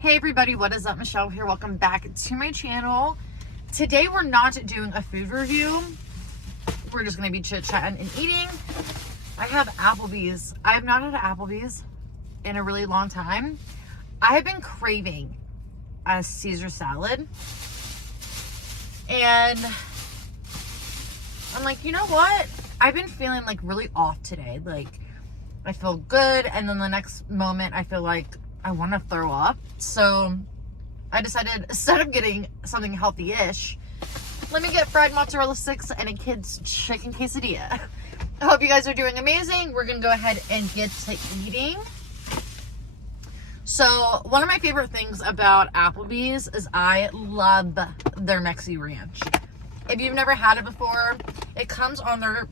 Hey everybody, what is up? Michelle here. Welcome back to my channel. Today we're not doing a food review. We're just going to be chit-chatting and eating. I have Applebee's. I have not had Applebee's in a really long time. I have been craving a Caesar salad. And I'm like, you know what? I've been feeling like really off today. Like I feel good, and then the next moment I feel like I want to throw up. So I decided, instead of getting something healthy-ish, let me get fried mozzarella sticks and a kid's chicken quesadilla. I hope you guys are doing amazing. We're going to go ahead and get to eating. So one of my favorite things about Applebee's is I love their Mexi Ranch. If you've never had it before, it comes on their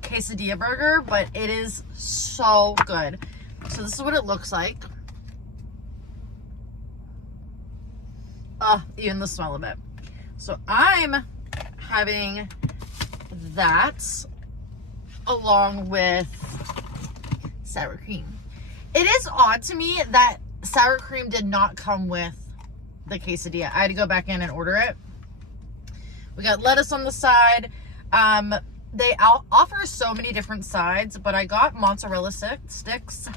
quesadilla burger, but it is so good. So this is what it looks like. Even the smell of it. So I'm having that along with sour cream. It is odd to me that sour cream did not come with the quesadilla. I had to go back in and order it. We got lettuce on the side. They offer so many different sides, but I got mozzarella sticks.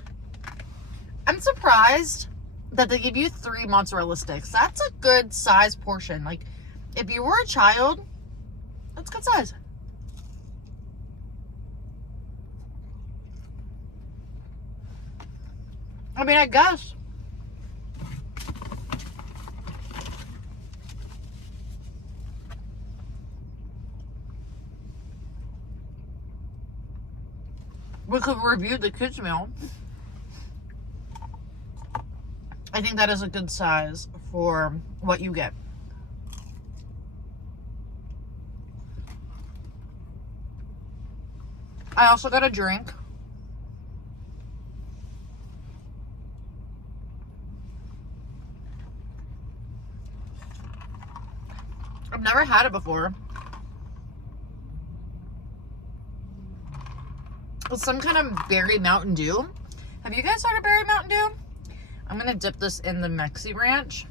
I'm surprised that they give you 3 mozzarella sticks. That's a good size portion. Like, if you were a child, that's good size. I mean, I guess. We could review the kids' meal. I think that is a good size for what you get. I also got a drink. I've never had it before. It's some kind of berry Mountain Dew. Have you guys heard of berry Mountain Dew? I'm going to dip this in the Mexi Ranch.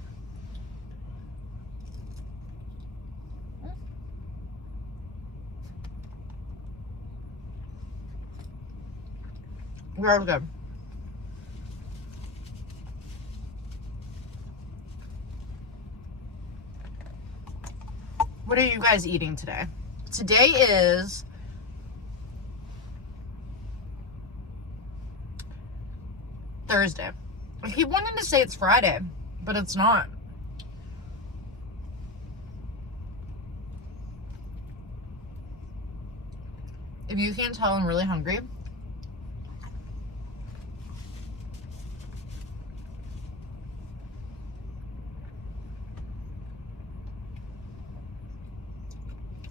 Very good. What are you guys eating today? Today is Thursday. I keep wanting to say it's Friday, but it's not. If you can't tell, I'm really hungry.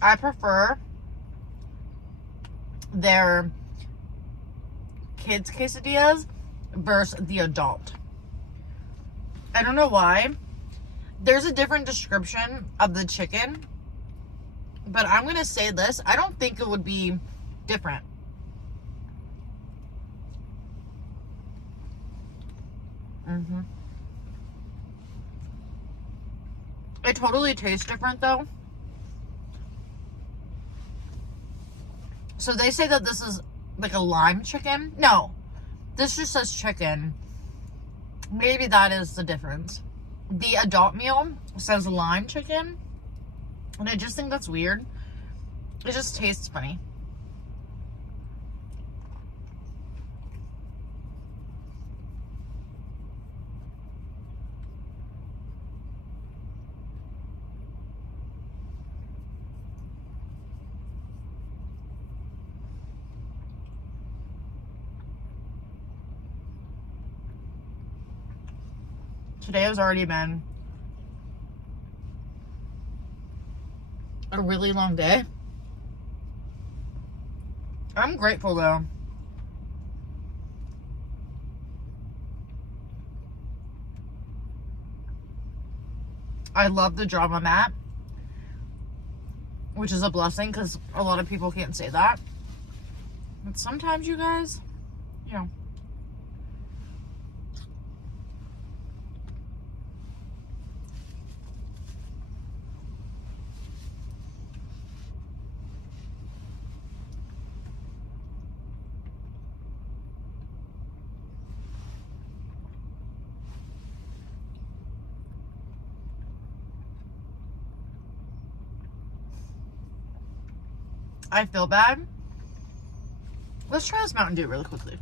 I prefer their kids' quesadillas versus the adult. I don't know why. There's a different description of the chicken, but I'm going to say this. I don't think it would be different. It totally tastes different though. So they say that this is like a lime chicken. No, this just says chicken. Maybe that is the difference. The adult meal says lime chicken, and I just think that's weird. It just tastes funny. Today has already been a really long day. I'm grateful though. I love the job I'm at, which is a blessing because a lot of people can't say that. But sometimes, you guys, you know. I feel bad. Let's try this Mountain Dew really quickly.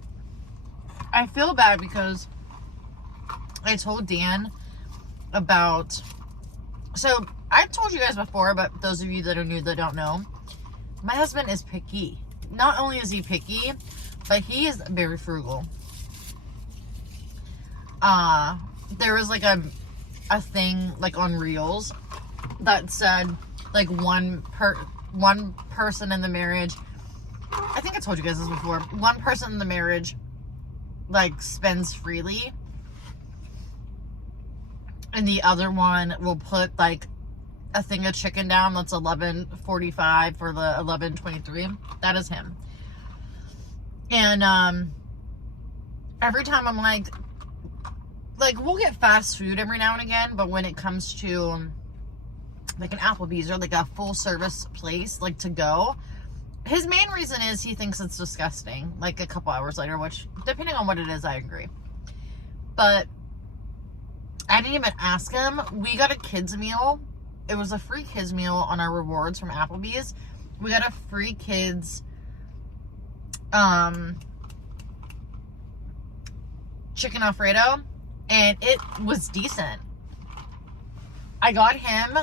I feel bad because I told Dan about... So, I've told you guys before, but those of you that are new that don't know, my husband is picky. Not only is he picky, but he is very frugal. There was like a thing like on Reels that said like one person in the marriage, I think I told you guys this before, one person in the marriage like spends freely and the other one will put like a thing of chicken down that's $11.45 for the $11.23. That is him. And every time I'm like we'll get fast food every now and again, but when it comes to like an Applebee's or like a full service place like to go, his main reason is he thinks it's disgusting like a couple hours later, which depending on what it is I agree. But I didn't even ask him. We got a kids meal. It was a free kids meal on our rewards from Applebee's. We got a free kids chicken Alfredo, and it was decent. I got him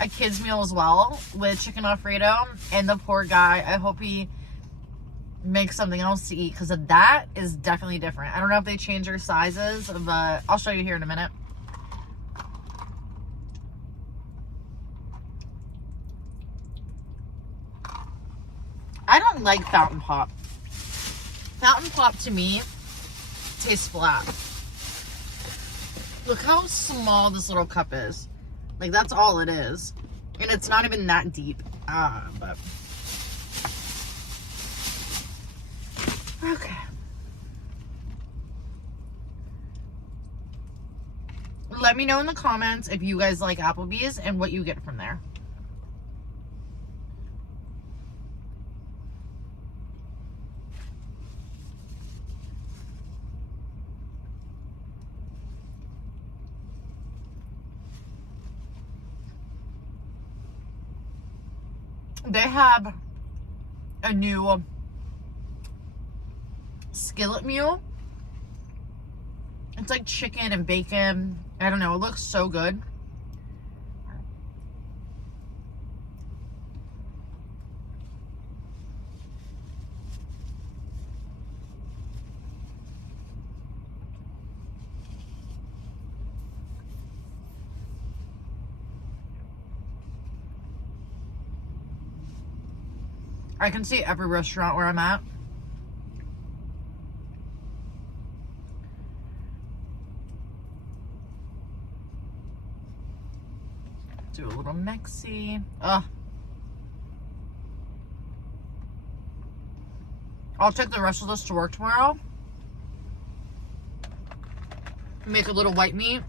a kids meal as well with chicken Alfredo, and the poor guy, I hope he makes something else to eat because that is definitely different. I don't know if they change their sizes, but I'll show you here in a minute. I don't like fountain pop. Fountain pop to me tastes flat. Look how small this little cup is. Like that's all it is. And it's not even that deep. But okay. Let me know in the comments if you guys like Applebee's and what you get from there. They have a new skillet meal. It's like chicken and bacon. I don't know. It looks so good. I can see every restaurant where I'm at. Do a little mixy. I'll take the rest of this to work tomorrow. Make a little white meat.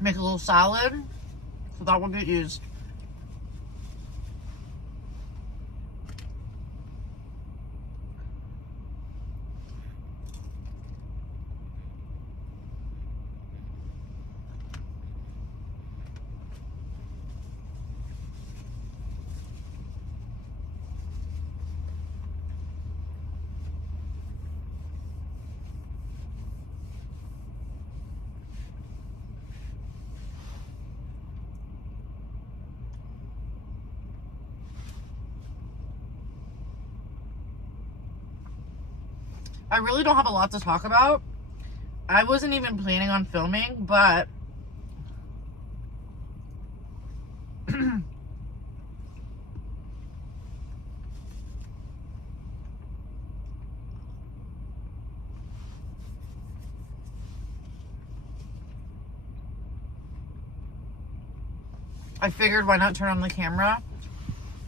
Make a little salad. So that will get used. I really don't have a lot to talk about. I wasn't even planning on filming, but I figured why not turn on the camera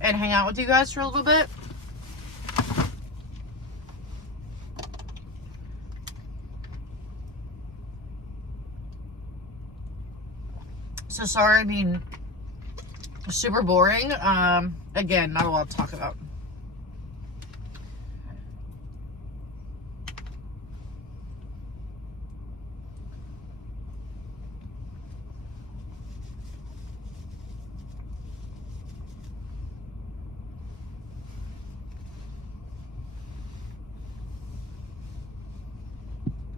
and hang out with you guys for a little bit. So sorry, I mean, super boring. Again, not a lot to talk about.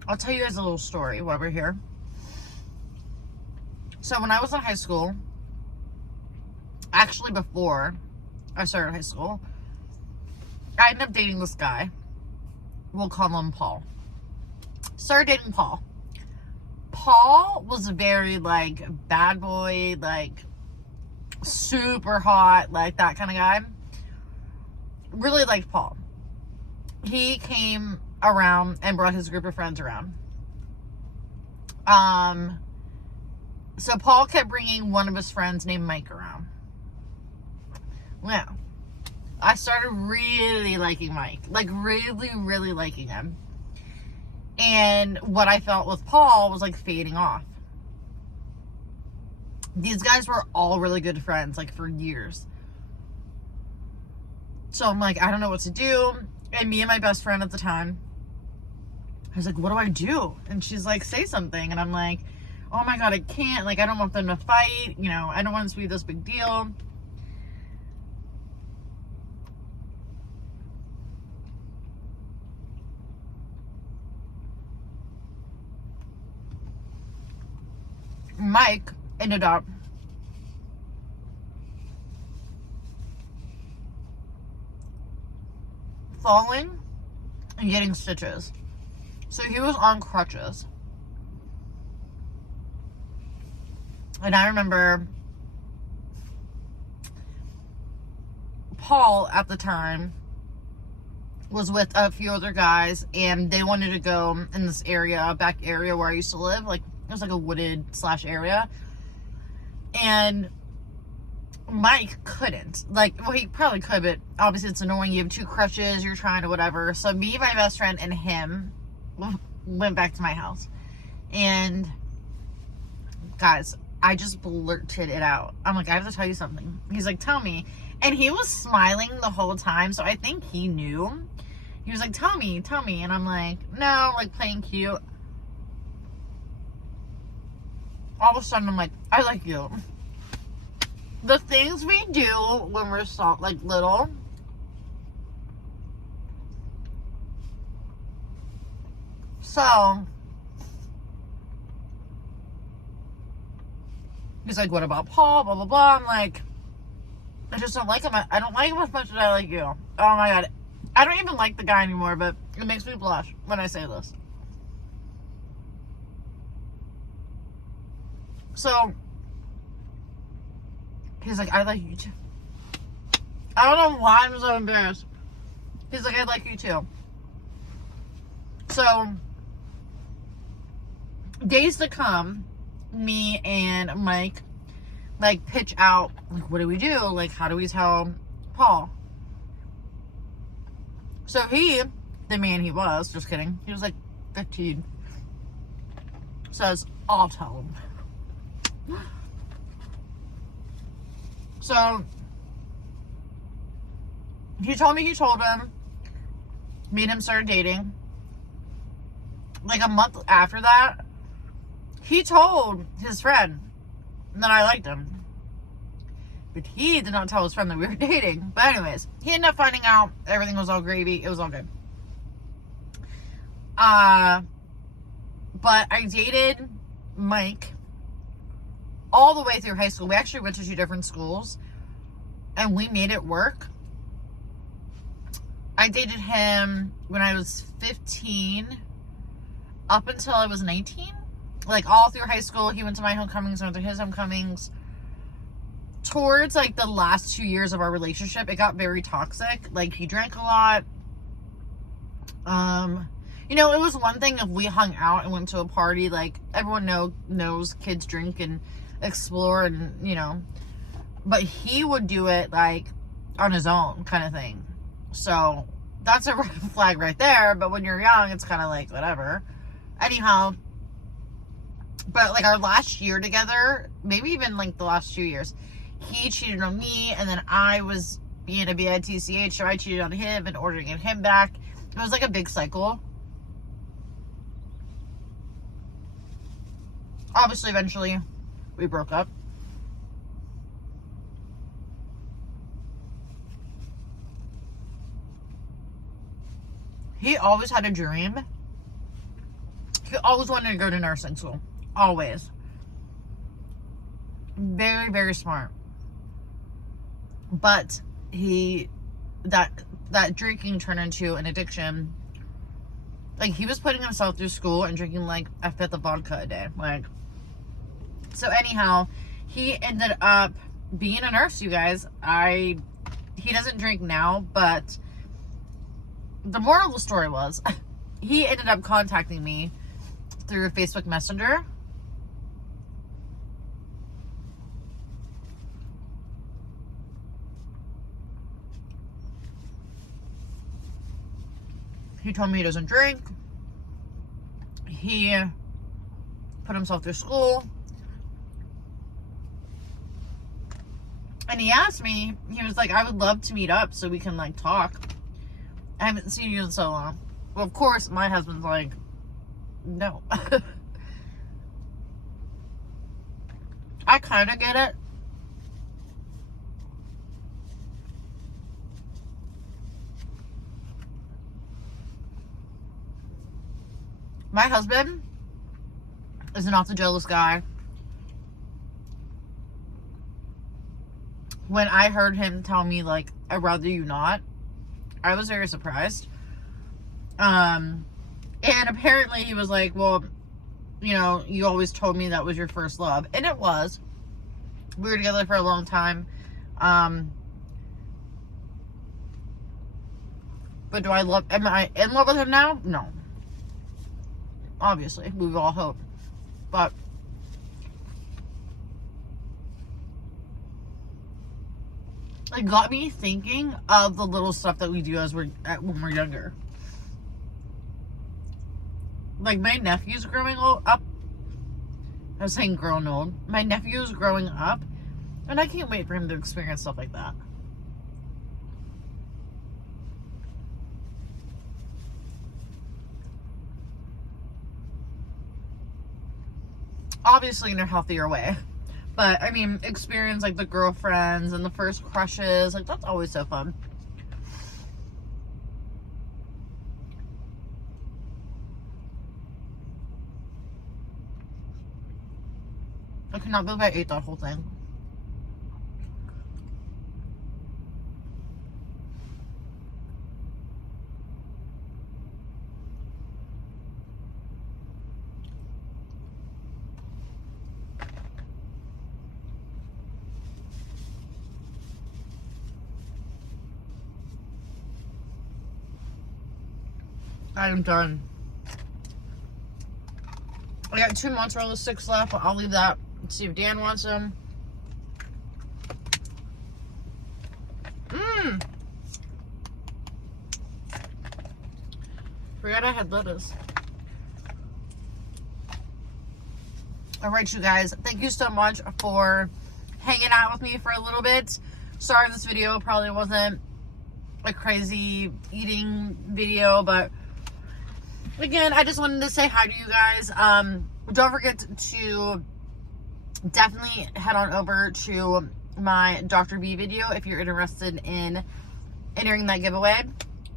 I'll tell you guys a little story while we're here. So when I was in high school, actually before I started high school, I ended up dating this guy. We'll call him Paul. Started dating Paul. Paul was very, like, bad boy, like, super hot, like, that kind of guy. Really liked Paul. He came around and brought his group of friends around. So Paul kept bringing one of his friends named Mike around. Well, I started really liking Mike. Like, really, really liking him. And what I felt with Paul was, like, fading off. These guys were all really good friends, like, for years. So I'm like, I don't know what to do. And me and my best friend at the time, I was like, what do I do? And she's like, say something. And I'm like, oh my God, I can't. Like, I don't want them to fight. You know, I don't want it to be this big deal. Mike ended up falling and getting stitches. So he was on crutches. And I remember Paul at the time was with a few other guys, and they wanted to go in this area, back area where I used to live. Like, it was like a wooded / area. And Mike couldn't. Like, well, he probably could, but obviously it's annoying. You have 2 crutches, you're trying to whatever. So me, my best friend, and him went back to my house. And guys, I just blurted it out. I'm like, I have to tell you something. He's like, tell me. And he was smiling the whole time, so I think he knew. He was like, tell me. And I'm like, no, like, playing cute. All of a sudden, I'm like, I like you. The things we do when we're like, little. So, he's like, what about Paul? Blah, blah, blah. I'm like, I just don't like him. I don't like him as much as I like you. Oh my God. I don't even like the guy anymore, but it makes me blush when I say this. So, he's like, I like you too. I don't know why I'm so embarrassed. He's like, I like you too. So, days to come, me and Mike, like, pitch out, like, what do we do? Like, how do we tell Paul? So he, the man he was, just kidding, he was like 15, says, I'll tell him. So, he told me he told him. Me and him started dating. Like, a month after that, he told his friend that I liked him. But he did not tell his friend that we were dating. But anyways, he ended up finding out everything was all gravy. It was all good. But I dated Mike all the way through high school. We actually went to 2 different schools, and we made it work. I dated him when I was 15 up until I was 19. Like, all through high school. He went to my homecomings, I went to his homecomings. Towards, like, the last 2 years of our relationship, it got very toxic. Like, he drank a lot. You know, it was one thing if we hung out and went to a party. Like, everyone knows kids drink and explore and, you know. But he would do it, like, on his own kind of thing. So, that's a red flag right there. But when you're young, it's kind of like, whatever. Anyhow, but, like, our last year together, maybe even, like, the last 2 years, he cheated on me, and then I was being a bitch, so I cheated on him and ordering him back. It was, like, a big cycle. Obviously, eventually, we broke up. He always had a dream. He always wanted to go to nursing school. Always. Very, very smart. But that drinking turned into an addiction. Like, he was putting himself through school and drinking like a fifth of vodka a day. Like, so anyhow, he ended up being a nurse, you guys. He doesn't drink now, but the moral of the story was he ended up contacting me through Facebook Messenger. He told me he doesn't drink. He put himself through school. And he asked me, he was like, I would love to meet up so we can, like, talk. I haven't seen you in so long. Well, of course, my husband's like, no. I kind of get it. My husband is not the jealous guy. When I heard him tell me, like, I'd rather you not, I was very surprised. And apparently he was like, well, you know, you always told me that was your first love. And it was. We were together for a long time. But am I in love with him now? No. Obviously, we all hope. But it got me thinking of the little stuff that we do when we're younger. Like, my nephew's growing up. I was saying grown old. My nephew's growing up, and I can't wait for him to experience stuff like that. Obviously in a healthier way. But, I mean, experience, like, the girlfriends and the first crushes. Like, that's always so fun. I cannot believe I ate that whole thing. I am done. I got 2 mozzarella sticks left, but I'll leave that. Let's see if Dan wants them. Forgot I had lettuce. Alright, you guys. Thank you so much for hanging out with me for a little bit. Sorry this video probably wasn't a crazy eating video, but again, I just wanted to say hi to you guys. Don't forget to definitely head on over to my Dr. B video if you're interested in entering that giveaway.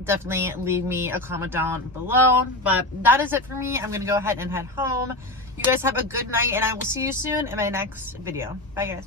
Definitely leave me a comment down below. But that is it for me. I'm going to go ahead and head home. You guys have a good night, and I will see you soon in my next video. Bye, guys.